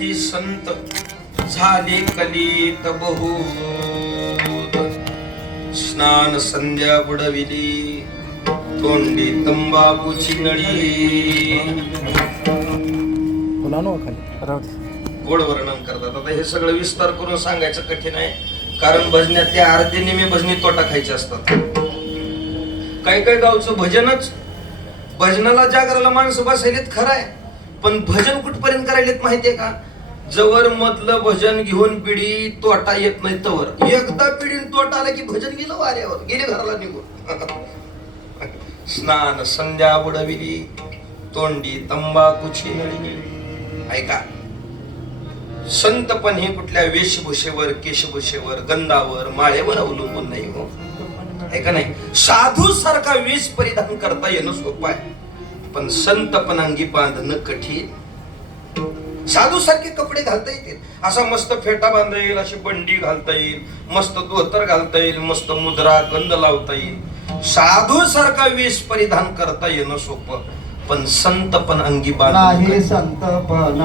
अति संत झाले कलित बहुत. स्नान संध्या बुडविली तोंडी तंबाखूची नळी. गोड वर्णन करतात. आता हे सगळं विस्तार करून सांगायचं कठीण आहे, कारण भजनातल्या अर्धे निमे भजनी तोटा खायचे असतात. काही काही गावचं भजनच, भजनाला जागराला माणसं बसायलेत खरं आहे, पण भजन कुठपर्यंत करायलेत माहितीये का? जवर मधलं भजन घेऊन पिढी तोटा येत नाही तवर. एकदा पिढीन तोटा आला की भजन गेलं वाऱ्यावर, गेले घराला निघून. स्नान संध्या बुडविली तोंडी तंबाखूची नळी. ऐका, संतपण हे कुठल्या वेशभूषेवर, केशभूषेवर, गंधावर, माळेवर अवलंबून नाही हो. ऐका नाही, साधू सारखा वेश परिधान करता येणं सोपं आहे, पण संतपण अंगी बांधणं कठीण. साधू सारखे कपडे घालता येतील, असा मस्त फेटा बांधता येईल, अशी बंडी घालता येईल, मस्त धोतर घालता येईल, मस्त मुद्रा गंध लावता येईल. साधू सारखा वेश परिधान करता येणं सोपं, पण संतपण अंगी बांधणं नाही. संतपण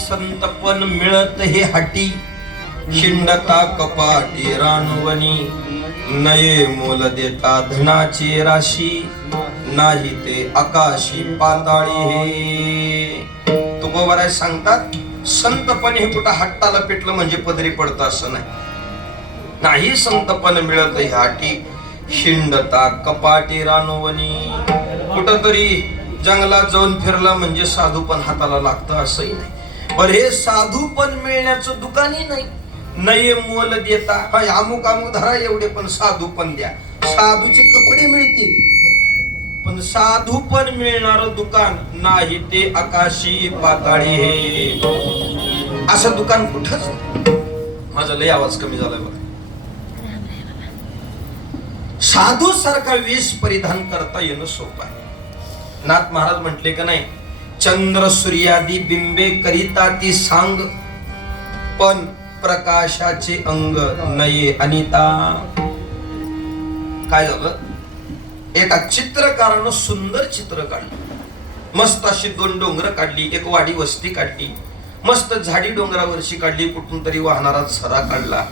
संतपण मिळत हे हाटी. शिंडता कपाटी रानवणी, नये मोल देता धनाची राशी. नाही ते आकाशी पाताळी हे. तुकोबाराय सांगतात, संतपण हे कुठं हट्टाला पेटलं म्हणजे पदरी पडतं असं नाही. नाही संतपण मिळत हे हाटी. शिंडता कपाटी रानवणी, कुठंतरी जंगलात जाऊन फिरला म्हणजे साधूपण हाताला लागतं असंही नाही. पण हे साधूपण मिळण्याचं दुकानही नाही. नये मोल देता, अमुक अमुक धरा एवढे, पण साधूपण द्या. साधूचे कपडे मिळतील, पण साधूपण मिळणार दुकान नाही ते आकाशी पाताळी हे. असं दुकान कुठंच. माझा लय आवाज कमी झालाय बघा. साधू सारखा वेश परिधान करता येणं सोपं आहे. नाथ महाराज म्हटले का नाही, चंद्र सूर्यादी बिंबे करिता ती सांग, पण प्रकाशाचे अंग नये अनिता. काय झालं, एका चित्रकारानं सुंदर चित्र काढलं. मस्त अशी दोन डोंगर काढली, एक वाडी वस्ती काढली, मस्त झाडी डोंगरावरची काढली, कुठून तरी वाहणारा झरा काढला,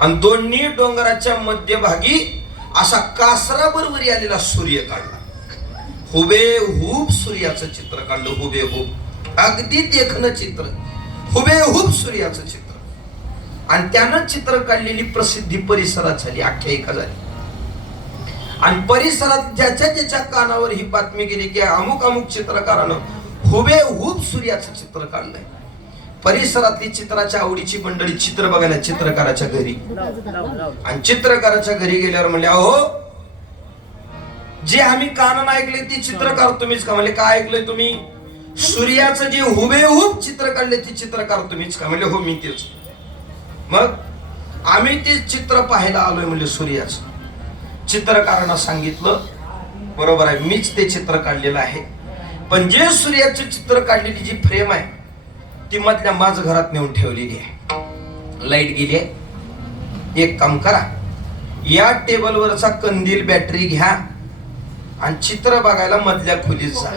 आणि दोन्ही डोंगराच्या मध्यभागी असा कासरा बरोबरी आलेला सूर्य काढला. हुबेहूब सूर्याचं चित्र काढलं. हुबेहूब अगदी देखणं चित्र, हुबेहूब सूर्याचं चित्र. आणि त्यानं चित्र काढलेली प्रसिद्धी परिसरात झाली, आख्यायिका झाली. आणि परिसरात ज्याच्या ज्याच्या कानावर ही बातमी गेली की अमुक अमुक चित्रकारानं हुबेहूब सूर्याचं चित्र काढलंय. परिसरातली चित्राच्या आवडीची मंडळी चित्र बघायला चित्रकाराच्या घरी, आणि चित्रकाराच्या घरी गेल्यावर म्हणले, अहो जे आम्ही कानानं ऐकले ते चित्रकार तुम्हीच का? म्हणले काय ऐकलंय तुम्ही? सूर्याचं जे हुबेहूब चित्र काढले ते चित्रकार तुम्हीच का? म्हणले हो मी तेच. मग आम्ही ते चित्र पाहायला आलोय म्हणले सूर्याचं. चित्रकारांना सांगितलं बरोबर आहे, मीच ते चित्र काढलेलं आहे, पण जे सूर्याचे चित्र काढलेली जी फ्रेम आहे ती मधल्या माझ घरात नेऊन ठेवलेली आहे. लाईट गेली आहे, एक काम करा, या टेबलवरचा कंदील बॅटरी घ्या आणि चित्र बघायला मधल्या खोलीत जा.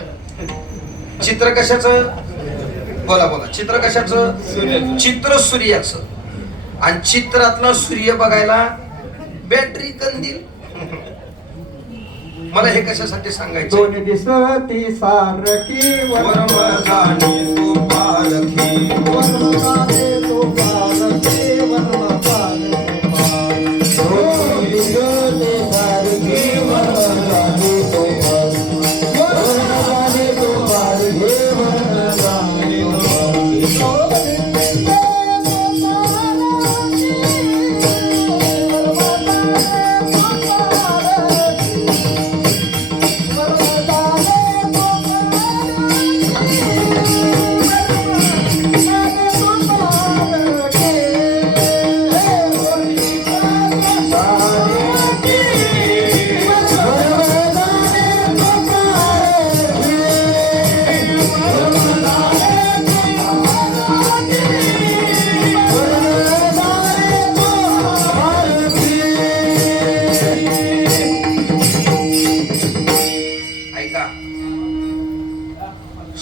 चित्र कशाचं? बोला बोला. चित्र कशाचं? चित्र सूर्याचं. आणि चित्रातला सूर्य बघायला बॅटरी कंदील. मला हे कशासाठी सांगायचं? दोन दिसती सारखी वरमजानी तू पारखी, वरमजानी तू पारखी, वरमजानी तू पारखी. दोन दिसती सारखी वरमजानी तू पारखी, वरमजानी तू पारखी, वरमजानी तू पारखी.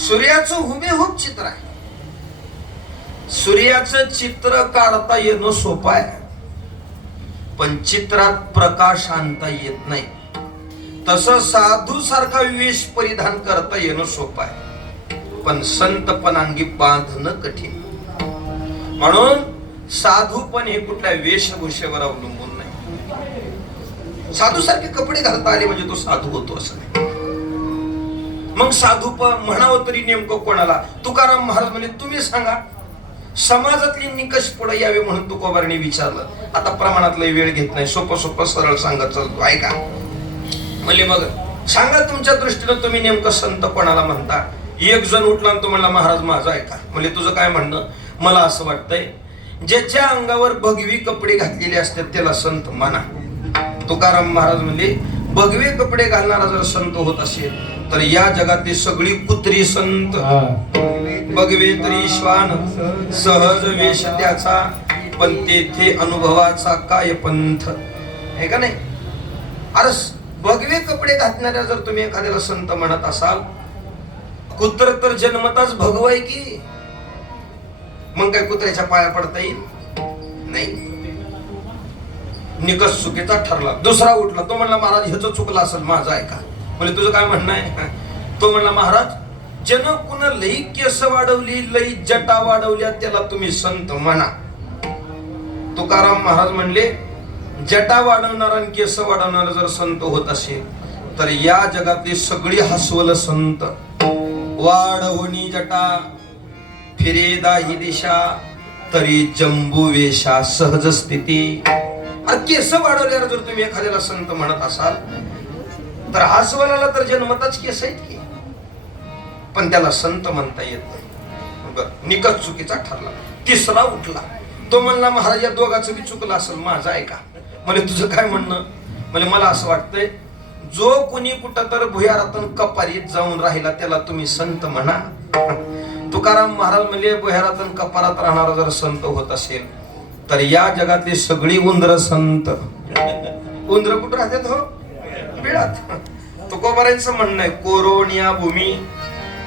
सूर्याचं हुबेहूब चित्र आहे. सूर्याचं चित्र काढता येणं सोपं आहे, पण चित्रात प्रकाश आणता येत नाही. तसं साधू सारखा वेश परिधान करता येणं सोपं आहे, पण संतपणांगी बांधणं कठीण. म्हणून साधूपण हे कुठल्या वेशभूषेवर अवलंबून नाही. साधू सारखे कपडे घालता आले म्हणजे तो साधू होतो असं नाही. मग साधू म्हणावं तरी नेमकं कोणाला? तुकाराम महाराज म्हणजे तुम्ही सांगा. समाजातली निकष पुढे यावे म्हणून तुकोबारांनी विचारलं. आता प्रमाणातला वेळ घेत नाही, सोपं सोपं सरळ सांगत चालतो, ऐका. म्हणले मग सांगा तुमच्या दृष्टीनं तुम्ही नेमकं संत कोणाला म्हणता? एक जण उठला आणि तो म्हणला महाराज माझं ऐका. म्हणजे तुझं काय म्हणणं? मला असं वाटतंय ज्याच्या अंगावर भगवी कपडे घातलेले असतात त्याला संत म्हणा. तुकाराम महाराज म्हणले भगवे कपडे घालणारा जर संत होत असेल तर या जगातली सगळी कुत्री संत. भगवे तरी श्वान सहज वेश त्याचा, पण तेथे अनुभवाचा काय पंथ. आहे का नाही? अरे भगवे कपडे घातणाऱ्या जर तुम्ही एखाद्याला संत म्हणत असाल, कुत्र तर जन्मताच भगवाय की, मग काय कुत्र्याच्या पाया पडता येईल? नाही. निकष चुकीचा ठरला. दुसरा उठला, तो म्हणला महाराज ह्याचं चुकलं असेल, माझं ऐका. म्हणजे तुझं काय म्हणणं आहे? तो म्हणला महाराज ज्यानं कुणा लई केस वाढवली, लई जटा वाढवल्या त्याला तुम्ही संत म्हणा. तुकाराम महाराज म्हणले जटा वाढवणारा आणि केस वाढवणारा जर संत होत असेल तर या जगातली सगळी हसवल संत. वाढवणी जटा फिरे दाही दिशा, तरी जंबू वेशा सहज स्थिती. केस वाढवल्यावर जर तुम्ही एखाद्याला संत म्हणत असाल तर हसवल्याला तर जन्मताच केस आहेत की, पण त्याला संत म्हणता येत नाही. बरं, निकष चुकीचा ठरला. तिसरा उठला, तो म्हणला महाराज या दोघांचं बी चुकलं असेल, माझं ऐका. म्हणजे तुझं काय म्हणणं? म्हणजे मला असं वाटतंय जो कोणी कुठं तर भुयारातून कपारीत जाऊन राहिला त्याला तुम्ही संत म्हणा. तुकाराम महाराज म्हणजे भुयारातून कपारात राहणारा जर संत होत असेल तर या जगातली सगळी उंदर संत. उंदर कुठं राहतात? हो, बिळात. तुकोबारांचं म्हणणं आहे कोरोनिया भूमी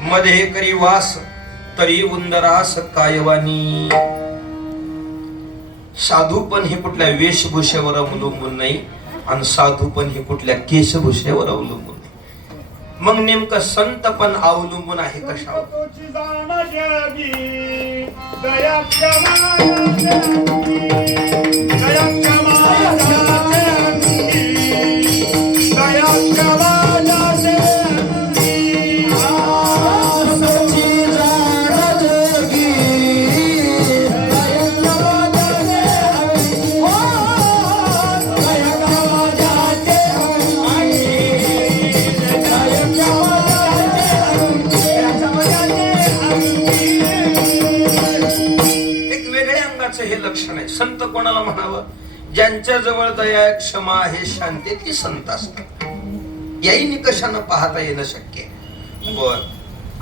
मध्ये करी वास, तरी उंदरास कायवानी. साधू पण हे कुठल्या वेशभूषेवर अवलंबून नाही, आणि साधू पण हे कुठल्या केशभूषेवर अवलंबून आहे. मग नेमकं संत पण अवलंबून आहे कशावर? हे लक्षण आहे. संत कोणाला म्हणावं? ज्यांच्या जवळ दया क्षमा हे शांतीतली संत असतात. याही निकषानं पाहता येणं शक्य आहे. बर,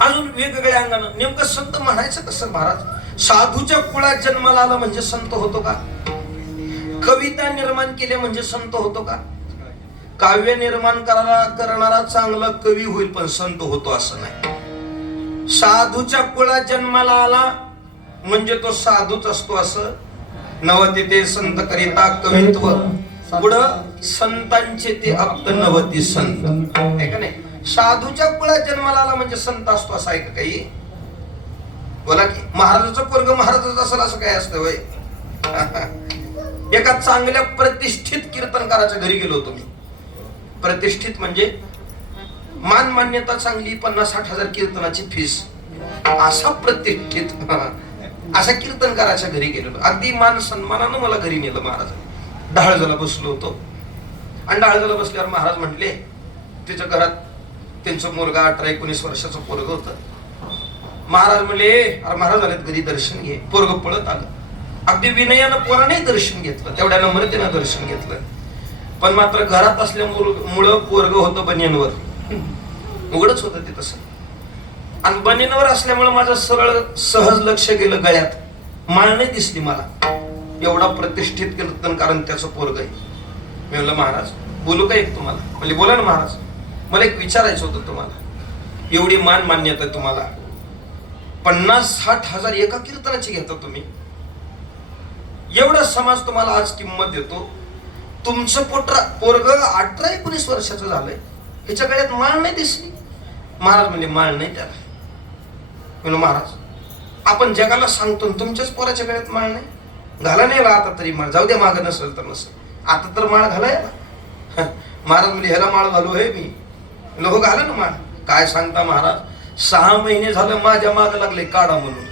अजून वेगवेगळ्या अंगानं नेमकं संत म्हणायचं कसं महाराज? साधूच्या कुळात जन्माला आला म्हणजे संत होतो का? कविता निर्माण केले म्हणजे संत होतो का? काव्य निर्माण करणारा चांगला कवी होईल पण संत होतो असं नाही. साधूच्या कुळात जन्माला आला म्हणजे तो साधूच असतो असं नवती ते संत करिता कवित्व. पुढं संतांचे ते अप्त नवती संत आहे का नाही? साधूच्या कुळात जन्माला आला म्हणजे संत असतो असं आहे का काही? बोला की. महाराजाचं पोरग महाराजाचं असेल असं काय असतं वय? एका चांगल्या प्रतिष्ठित कीर्तनकाराच्या घरी गेलो होतो मी. प्रतिष्ठित म्हणजे मान मान्यता चांगली, 50-60 हजार कीर्तनाची फीस, असा प्रतिष्ठित अशा कीर्तनकाराच्या घरी गेलेलो. अगदी मान सन्मानानं मला घरी नेलं महाराज. डहाळजाला बसलो होतो आणि डहाळजाला बसल्यावर महाराज म्हटले, तिच्या घरात त्यांचं मुलगा 18-19 वर्षाचं पोरग होतं. महाराज म्हणले, अरे महाराज आलेत घरी, दर्शन घे. पोरग पळत आलं. अगदी विनयानं पोराने दर्शन घेतलं, तेवढ्या नम्रतेनं दर्शन घेतलं. पण मात्र घरात असल्यामुळं पोरग होतं बनियनवर, उघडच होतं ते तसं. आणि बनियनवर असल्यामुळे माझं सरळ सहज लक्ष गेलं गळ्यात. माळ नाही दिसली मला. एवढा प्रतिष्ठित कीर्तनकार त्याचं पोरग आहे. मी म्हणलं महाराज बोलू का एक तुम्हाला? म्हणजे बोला ना महाराज, मला एक विचारायचं होतं तुम्हाला. एवढी मान मान्यता आहे तुम्हाला, 50-60 हजार एका कीर्तनाची घेता तुम्ही, एवढा समाज तुम्हाला आज किंमत देतो. तुमचं पोरग 18-19 वर्षाचं झालंय, ह्याच्या गळ्यात माळ नाही दिसली. महाराज म्हणजे माळ नाही त्याला. म्हणलं महाराज आपण जगाला सांगतो तुमच्याच पोराच्या गळ्यात माळ नाही, घाला नाही आता तरी माळ, जाऊ द्या मागं नसेल तर नसेल, आता तर माळ घालाय ना. महाराज म्हणजे ह्याला माळ घालू आहे मी? लोक घाला ना माळ. काय सांगता महाराज, 6 महिने झालं माझ्या माग लागले काढा म्हणून.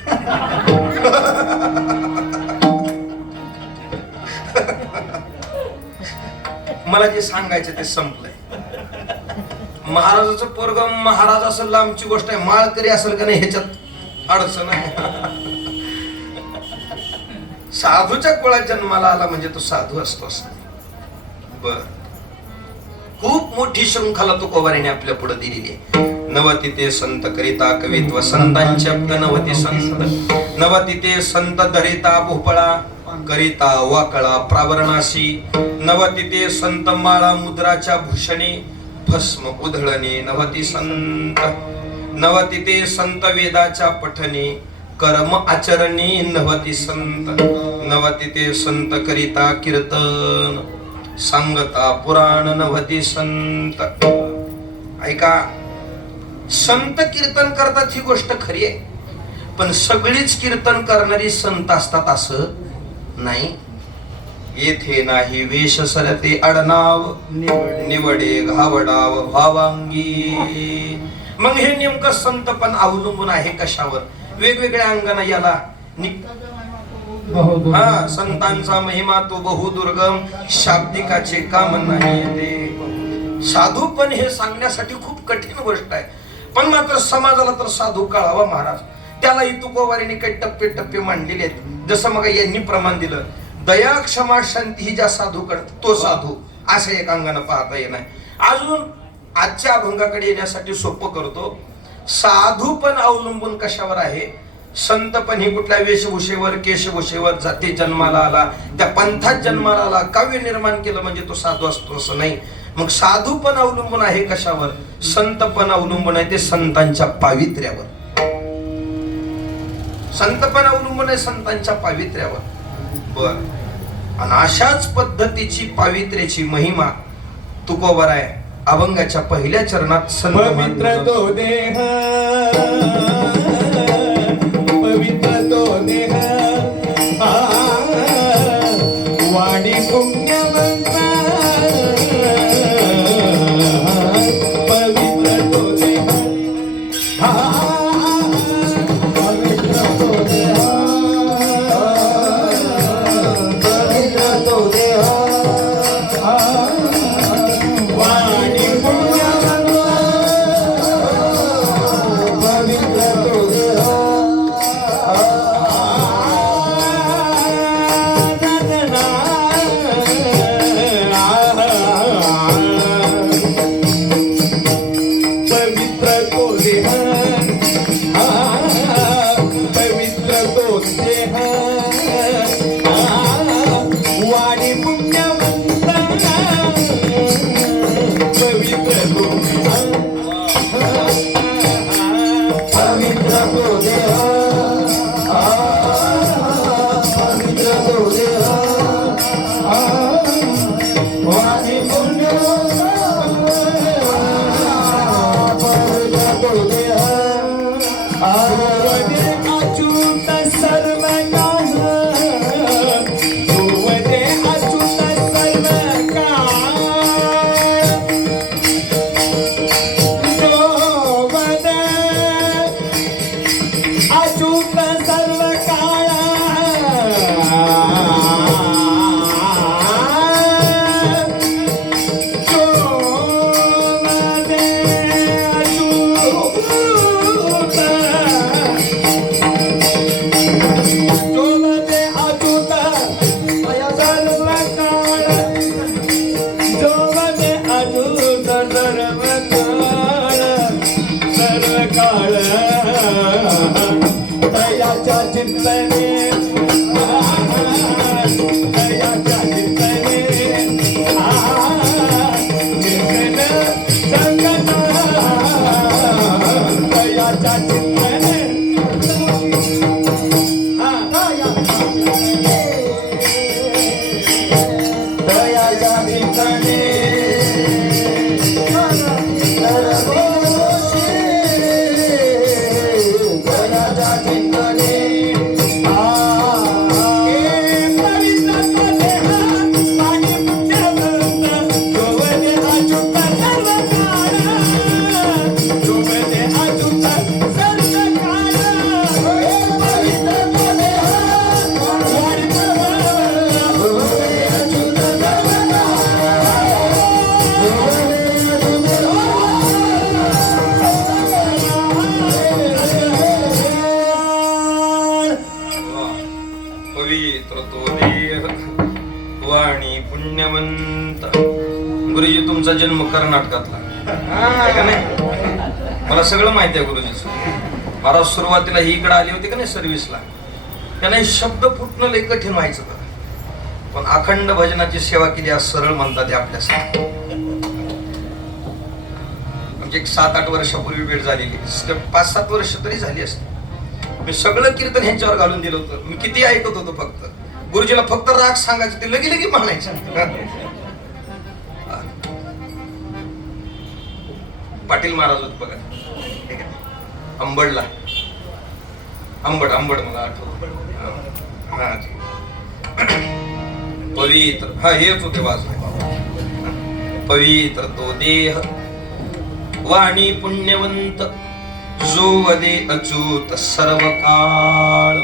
मला जे सांगायचं ते संपलंय. महाराजाचं पोरग महाराज असेल लांबची गोष्ट आहे, माळकरी असेल का नाही ह्याच्यात अडचण आहे. साधूच्या कुळात जन्माला आला म्हणजे तो साधू असतो असं. बर, खूप मोठी शृंखला तुकोबारीने आपल्या पुढे दिलेली आहे. नवती ते संत करिता कवित्व, संतांच्या नवती संत. नवती ते संत धरिता भोपळा, करिता वाकळा प्रावरणाशी. नवती ते संत माळा मुद्राच्या भूषणे, भस्म उधळणे नवती संत. नवती ते संत वेदाच्या पठणे, कर्म आचरणे नवती संत. नवती ते संत करिता कीर्तन, सांगता पुराण नवती संत. ऐका, संत कीर्तन करतात ही गोष्ट खरी आहे, पण सगळीच कीर्तन करणारी संत असतात असं नाही. येथे नाही वेश सरते आडनाव, निवडे घावडाव भावांगी. मग हे नेमकं संत पण अवलंबून आहे कशावर? वेगवेगळ्या अंगाने याला संतांचा महिमा तो बहुदुर्गम, शाब्दिकाचे काम नाही येते. साधू पण हे सांगण्यासाठी खूप कठीण गोष्ट आहे, पण मात्र समाजाला तर साधू कळावा महाराज. त्यालाही तुकोबारीने काही टप्पे टप्पे मांडलेले आहेत. जसं मग यांनी प्रमाण दिलं, दया क्षमा शांती ही ज्या साधूकडे, तो साधू असं एक अंगानं पाहता येणार. अजून आजच्या अभंगाकडे येण्यासाठी सोपं करतो. साधू पण अवलंबून कशावर आहे? संत पण ही कुठल्या वेशभूषेवर केशभूषेवर जाती जन्माला आला, त्या पंथात जन्माला आला, काव्य निर्माण केलं म्हणजे तो साधू असतो असं नाही. मग साधू पण अवलंबून आहे कशावर? संत पण अवलंबून आहे ते संतांच्या पावित्र्यावर. संत पण अवलंबून आहे संतांच्या पावित्र्यावर. बर, आणि अशाच पद्धतीची पावित्र्याची महिमा तुकोबर आहे. अभंगाच्या पहिल्या चरणात संत पवित्र तो देह, पवित्र तो देह, वाणी पुण्यवंता. पवित्र तो देह, पवित्र तो देह, पवित्र तो देह, वाणी पुण्यवंता. पवित्र तो देह, पवित्र तो देह, पवित्र तो देह, वाणी पुण्यवंता. पवित्र तो देह, पवित्र तो देह, पवित्र तो देह, वाणी पुण्यवंता. पवित्र तो देह, अच्युत सर्व काळ, तुवदे अच्युत सर्व काळ, तुवदे अच्युत सर्व काळ, तुवदे अच्युत, जोवदे अच्युत सर्व काळ, सर्व काळ, दयाच्या चिंतने, दयाच्या चिंतने, निर्गुण संगत, दयाच्या चिंतने, दयाच्या चिंतने, दयाच्या चिंतने. पवित्र तो देह, वाणी पुण्यवंता. जोवदे अच्युत सर्व काळ, जोवदे अच्युत सर्व काळ. पवित्र तो देह, वाणी पुण्यवंता. जोवदे अच्युत सर्व पवित्र तो देह, वाणी पुण्यवंत. गुरुजी तुमचा जन्म कर्नाटकातला आहे का नाही? मला सगळं माहिती आहे गुरुजीचं. मला सुरुवातीला ही इकडे आली होती का नाही सर्व्हिसला, त्यांना हे शब्द फुटणं लय कठीण व्हायचं बघा. पण अखंड भजनाची सेवा केली आज सरळ म्हणतात आपल्यासाठी. म्हणजे एक 7-8 वर्षापूर्वी भेट झालेली, 5-7 वर्ष तरी झाली असते. मी सगळं कीर्तन ह्यांच्यावर घालून दिलं होतं. मी किती ऐकत होतो, फक्त गुरुजीला फक्त राग सांगायचं, ते लगी लगी म्हणायचं. पाटील महाराज होते बघा, ठीक आहे, अंबडला, अंबड मला आठवत. हा पवित्र, हा हेच होते वाजले. पवित्र तो देह, वाणी पुण्यवंत, जोवदे अच्युत सर्व काळ.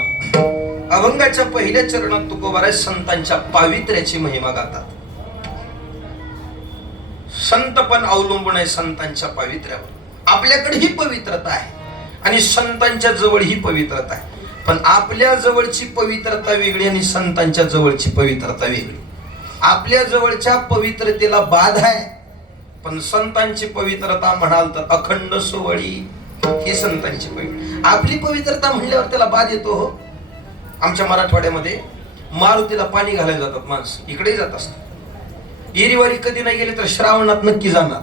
अभंगाच्या पहिल्या चरणात तुकोबाराय संतांच्या पावित्र्याची महिमा गातात. संत पण अवलंबून आहे संतांच्या पावित्र्यावर. आपल्याकडे ही पवित्रता आहे आणि संतांच्या जवळ ही पवित्रता आहे. पण आपल्या जवळची पवित्रता वेगळी आणि संतांच्या जवळची पवित्रता वेगळी. आपल्या जवळच्या पवित्रतेला बाध आहे, पण संतांची पवित्रता म्हणाल तर अखंड सोवळी ही संतांची पवित्र. आपली पवित्रता म्हणल्यावर त्याला बाध येतो. हो, आमच्या मराठवाड्यामध्ये मारुतीला पाणी घालायला जातात माणसं, इकडेही जात असतात. एरीवारी कधी नाही गेले तर श्रावणात नक्की जाणार,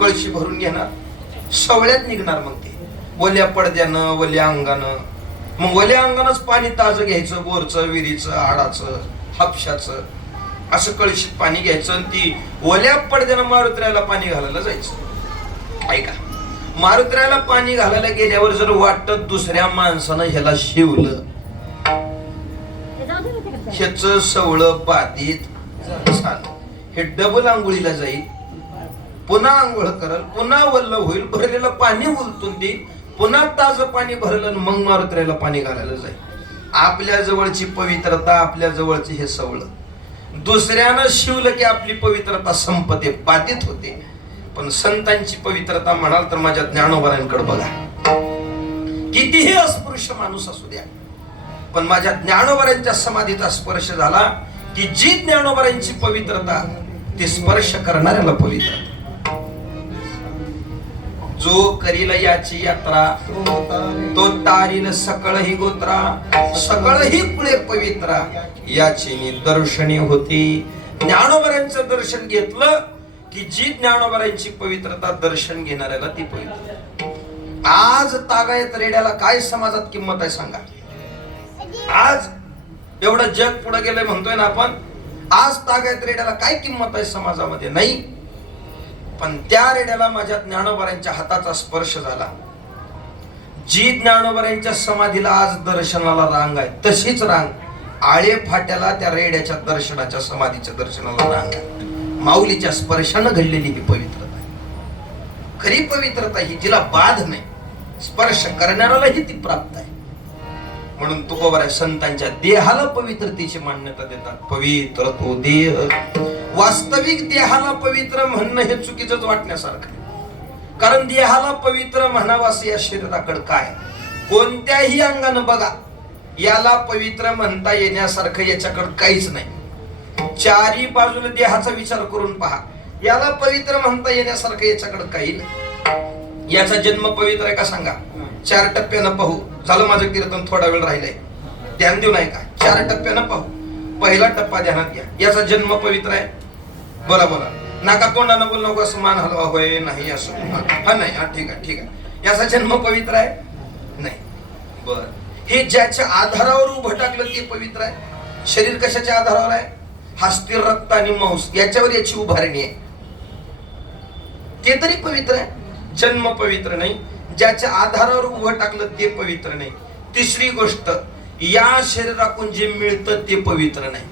कळशी भरून घेणार, सवळ्यात निघणार. मग ते ओल्या पडद्यानं, ओल्या अंगानं, मग ओल्या अंगानंच पाणी ताजं घ्यायचं, बोरचं, विहिरीचं, आडाचं, हापशाचं असं कळशीत पाणी घ्यायचं आणि ती ओल्या पडद्यानं मारुतीला पाणी घालायला जायचं. ऐका, मारुतीला पाणी घालायला गेल्यावर जर वाटत दुसऱ्या माणसानं ह्याला शिवलं, ह्याच सवळं बाधित झालं, हे डबल आंघोळीला जाईल, पुन्हा आंघोळ करल, पुन्हा वल्ल होईल, भरलेलं पाणी उलटून देईल, पुन्हा ताज पाणी भरलं, मग मारुतीला पाणी घालायला जाईल. आपल्या जवळची पवित्रता, आपल्या जवळची हे सवळ दुसऱ्यानं शिवलं की आपली पवित्रता संपते, बाधित होते. पण संतांची पवित्रता म्हणाल तर माझ्या ज्ञानोबारांकडे बघा, कितीही अस्पृश्य माणूस असू द्या, पण माझ्या ज्ञानोबारांच्या समाधीचा स्पर्श झाला की जी ज्ञानोबारांची पवित्रता ती स्पर्श करणाऱ्याला पवित्रता. जो करील याची यात्रा तो तारील सकळ ही गोत्रा, सकळ ही पुढे पवित्रा, याची दर्शनी होती. ज्ञानोबारांचं दर्शन घेतलं की जी ज्ञानोबारांची पवित्रता दर्शन घेणाऱ्याला ती पवित्र. आज तागायत रेड्याला काय समाजात किंमत आहे सांगा? आज एवढं जग पुढे गेलंय म्हणतोय ना आपण, आज तागायत रेड्याला काय किंमत आहे समाजामध्ये? नाही. पण त्या रेड्याला माझ्या ज्ञानोबारांच्या हाताचा स्पर्श झाला. जी ज्ञानोबारांच्या समाधीला आज दर्शनाला रांग आहे, तशीच रांग आळे फाट्याला त्या रेड्याच्या दर्शनाच्या समाधीच्या दर्शनाला रांग आहे. माऊलीच्या स्पर्शानं घडलेली ही पवित्रता आहे. खरी पवित्रता ही जिला बाध नाही, स्पर्श करणाऱ्यालाही ती प्राप्त आहे. म्हणून तुकोबाराय संतांच्या देहाला पवित्रतेची मान्यता देतात. पवित्र तो देह. वास्तविक देहाला पवित्र म्हणणं हे चुकीचंच वाटण्यासारखं आहे. कारण देहाला पवित्र म्हणावं असं या शरीराकडे काय? कोणत्याही अंगानं बघा, याला पवित्र म्हणता येण्यासारखं याच्याकडे काहीच नाही. चारी बाजूला देहाचा विचार करून पहा, याला पवित्र म्हणता येण्यासारखं याच्याकडे काही नाही. याचा जन्म पवित्र आहे का सांगा? 4 टप्प्यानं पाहू. झालं माझं कीर्तन, थोडा वेळ राहिलाय, ध्यान देऊ नाही का? 4 टप्प्यानं पाहू. पहिला टप्पा ध्यानात घ्या. याचा जन्म पवित्र आहे? बोला बोला. नाका तोंडानं बोल नको, असं मान हलवा, होय नाही असं, हा नाही, हा ठीक आहे ठीक आहे. याचा जन्म पवित्र आहे? नाही. बर, हे ज्याच्या आधारावर उभं टाकलं ते पवित्र आहे. शरीर कशाच्या आधारावर आहे? हस्ती, रक्त आणि मांस याच्यावर याची उभारणी आहे, ते तरी पवित्र आहे. जन्म पवित्र नाही. ज्याच्या आधारावर उभं टाकलं ते पवित्र नाही. तिसरी गोष्ट, या शरीरातून जे मिळतं ते पवित्र नाही.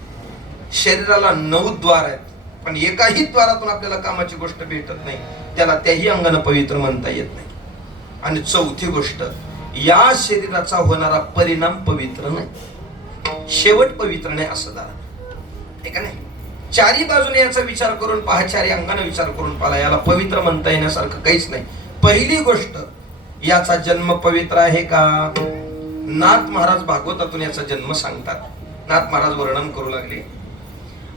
शरीराला 9 द्वार आहेत, पण एकाही द्वारातून आपल्याला कामाची गोष्ट भेटत नाही, त्याला त्याही अंगानं पवित्र म्हणता येत नाही. आणि चौथी गोष्ट, या शरीराचा होणारा परिणाम पवित्र नाही, शेवट पवित्र नाही असं दारा. हे का नाही? चारी बाजूने याचा विचार करून पहा, चारी अंगाने विचार करून पहा, याला पवित्र म्हणता येण्यासारखं काहीच नाही. पहिली गोष्ट, याचा जन्म पवित्र आहे का? नाथ महाराज भागवतातून याचा जन्म सांगतात. नाथ महाराज वर्णन करू लागले,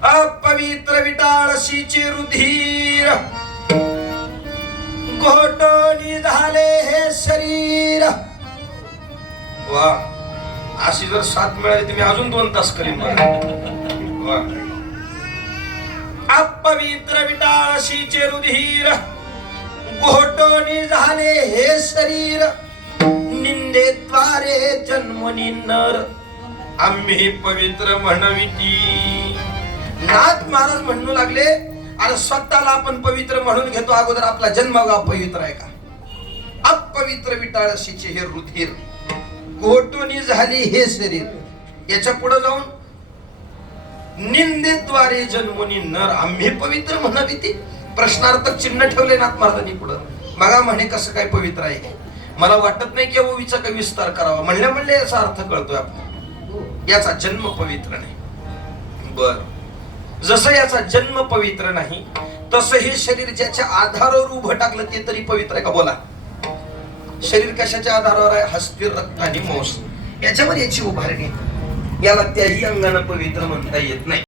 अपवित्र विटाळशीचे रुधिर घोटणी झाले हे शरीर. वा, अशी जर साथ मिळाली तुम्ही अजून 2 तास करीन. वा, अपवित्र विटाळशीचे रुधिर घोटणी झाले हे शरीर, निंदेद्वारे जन्मनी नर आम्ही पवित्र म्हणविती. नाथ महाराज म्हणू लागले, अरे स्वतःला आपण पवित्र म्हणून घेतो, अगोदर आपला जन्मगाव पवित्र आहे का? अपवित्र विटाळशीचे हे रुधिर घोटणी झाली हे शरीर, याच्या पुढे जाऊन निंदेद्वारे जन्मनी नर आम्ही पवित्र म्हणविती. प्रश्नार्थक चिन्ह ठेवले नाथ महाराजांनी पुढे. बघा म्हणे कसं काय पवित्र आहे. मला वाटत नाही की ओवीचा काही विस्तार करावा. म्हणल्या याचा अर्थ कळतोय आपण. याचा जन्म पवित्र नाही. बर, जसं याचा जन्म पवित्र नाही, तसं हे शरीर ज्याच्या आधारावर उभं टाकलं ते तरी पवित्र आहे का? बोला. शरीर कशाच्या आधारावर आहे? हस्ती, रक्त आणि मांस याच्यावर याची उभारणी. याला त्याही अंगानं पवित्र म्हणता येत नाही.